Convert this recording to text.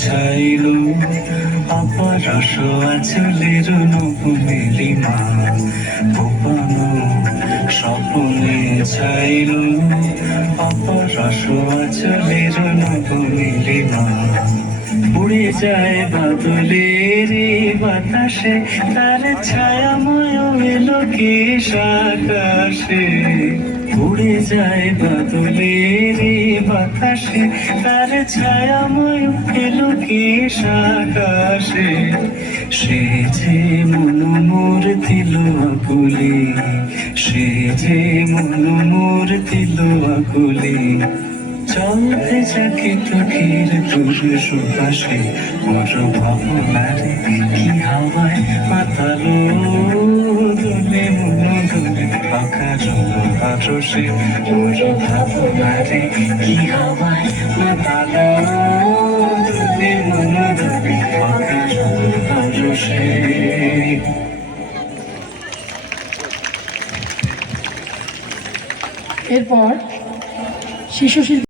ছাইলো আপার আচলের নবনীলিমা গোপানো স্বপ্নে ছাইলো আপার আচলের নবনীলিমা উড়ে যায় বাদলের বাতাসে তার ছায়াময় এলো কেশ আকাশে উড়ে যায় বাদলের বাতাসে তার ছায়াময় এলো কেশ আকাশে সে যে মন মোর দিল আকুলে সে যে মন মোর দিল আকুলে চল ভেজাকে চোখের তোর সুপাশে মোর ভাবনারে কি হাওয়ায় মাতালো দোলে মন দোলে আকাশ আরশে মোর ভাবনারে কি হাওয়ায় মাতালো দোলে মন দোলে আকাশ আরশে। এরপর শিশু শিল্পী